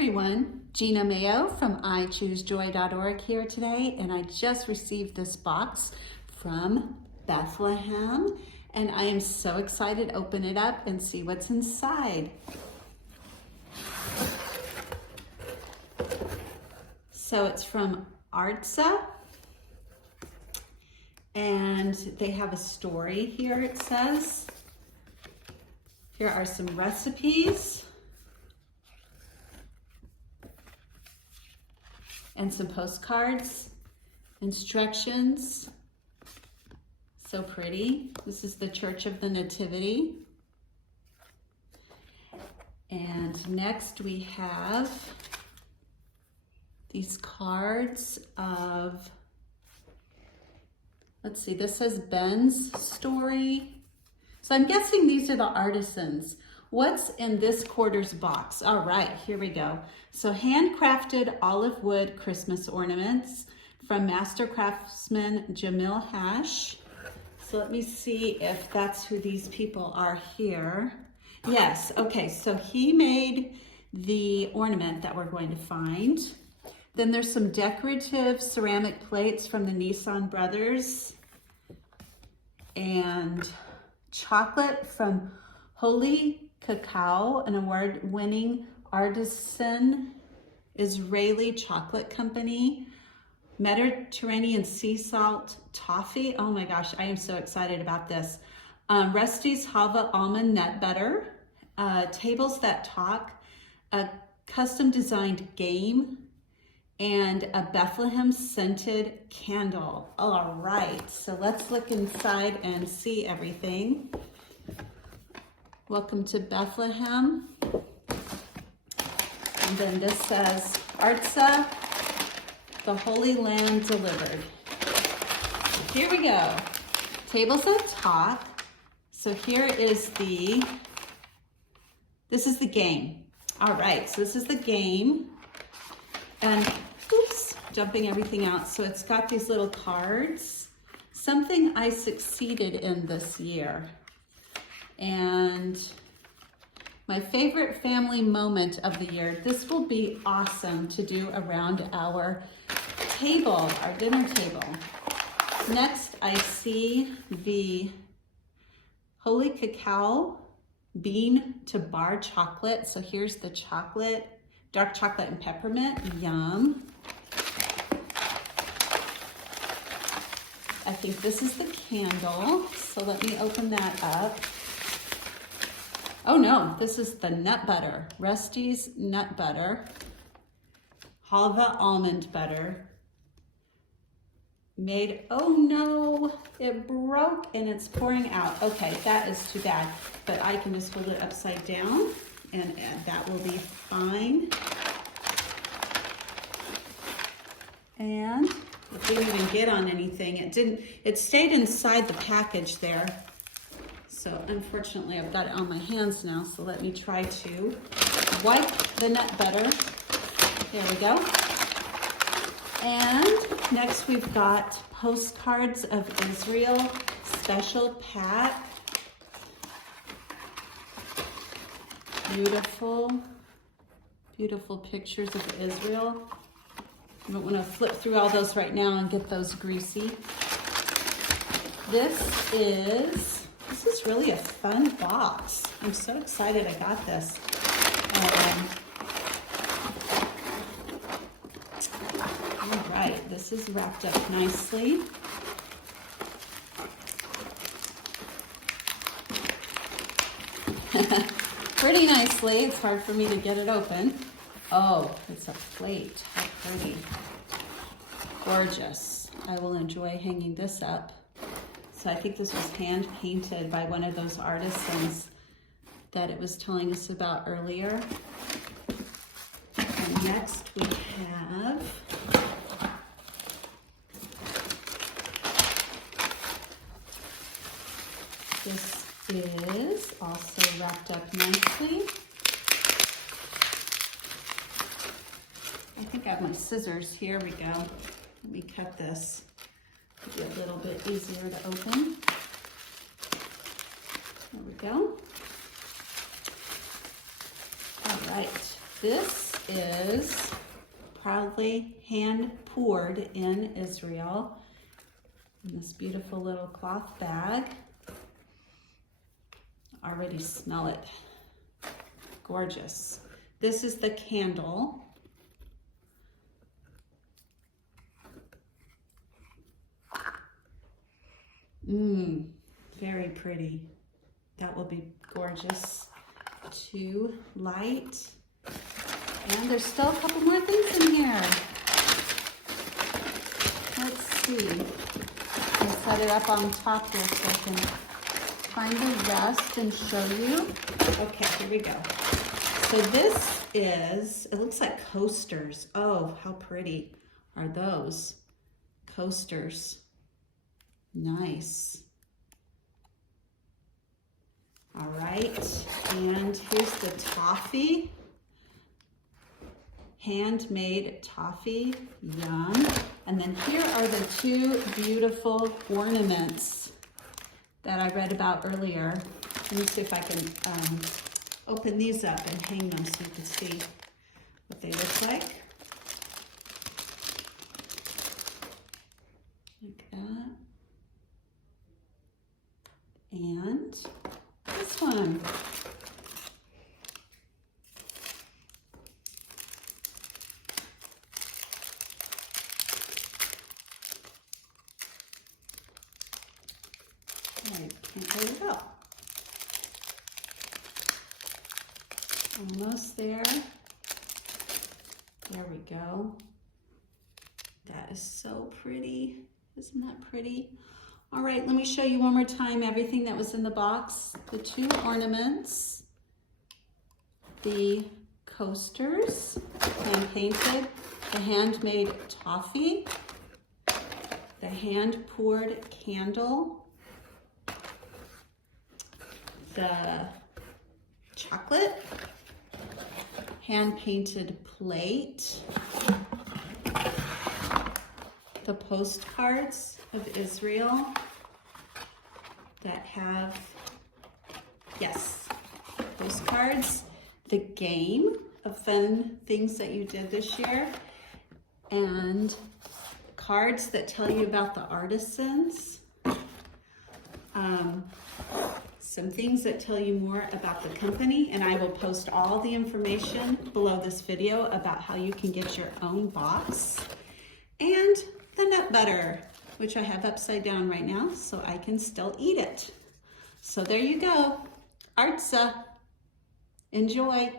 everyone, Gina Mayo from iChooseJoy.org here today, and I just received this box from Bethlehem, and I am so excited to open it up and see what's inside. So it's from Artza, and they have a story here, it says. Here are some recipes and some postcards, instructions. So pretty. This is the Church of the Nativity. And next we have these cards of, let's see, this says Ben's story. So I'm guessing these are the artisans. What's in this quarter's box? All right, here we go. So handcrafted olive wood Christmas ornaments from master craftsman Jamil Hash. So let me see if that's who these people are here. Yes, okay, so he made the ornament that we're going to find. Then there's some decorative ceramic plates from the Nissan brothers. And chocolate from Holy Cacao, an award-winning artisan Israeli chocolate company. Mediterranean sea salt toffee. Oh my gosh, I am so excited about this. Rusty's Halva almond nut butter. Tables that talk. A custom designed game. And a Bethlehem scented candle. All right, so let's look inside and see everything. Welcome to Bethlehem. And then this says, Artza, the Holy Land delivered. Here we go. Tables that talk. So here is this is the game. All right, so this is the game. And oops, jumping everything out. So it's got these little cards, something I succeeded in this year. And my favorite family moment of the year. This will be awesome to do around our table, our dinner table. Next, I see the Holy Cacao bean to bar chocolate. So here's the chocolate. Dark chocolate and peppermint, yum. I think this is the candle, so let me open that up. Oh no, this is the nut butter, Rusty's nut butter, Halva almond butter. Made, oh no, it broke and it's pouring out. Okay, that is too bad, but I can just hold it upside down. And that will be fine. And it didn't even get on anything. It stayed inside the package there. So unfortunately, I've got it on my hands now. So let me try to wipe the nut butter. There we go. And next we've got Postcards of Israel special pack. Beautiful, beautiful pictures of Israel. I don't want to flip through all those right now and get those greasy. This is really a fun box. I'm so excited I got this. All right, this is wrapped up nicely. Pretty nicely. It's hard for me to get it open. Oh, it's a plate. How pretty. Gorgeous. I will enjoy hanging this up. So I think this was hand painted by one of those artisans that it was telling us about earlier. And next we have this is also wrapped up nicely. I think I have my scissors. Here we go. Let me cut this. It'll be a little bit easier to open. There we go. All right, this is proudly hand poured in Israel in this beautiful little cloth bag. Already smell it. Gorgeous. This is the candle. Very pretty. That will be gorgeous to light. And there's still a couple more things in here. Let's see. I'll set it up on top here so I can find the rest and show you. Okay, here we go. So this is, it looks like coasters. Oh, how pretty are those coasters? Nice. All right, and here's the toffee. Handmade toffee, yum. And then here are the two beautiful ornaments that I read about earlier. Let me see if I can open these up and hang them so you can see what they look like. Like that. And this one. I can't get it out. Almost there. There we go. That is so pretty. Isn't that pretty? All right, let me show you one more time everything that was in the box. The two ornaments, the coasters, hand painted, the handmade toffee, the hand poured candle, the chocolate, hand painted plate, the postcards of Israel that have, yes, postcards, the game of fun things that you did this year, and cards that tell you about the artisans, some things that tell you more about the company, and I will post all the information below this video about how you can get your own box, and the nut butter, which I have upside down right now so I can still eat it. So there you go. Artza. Enjoy.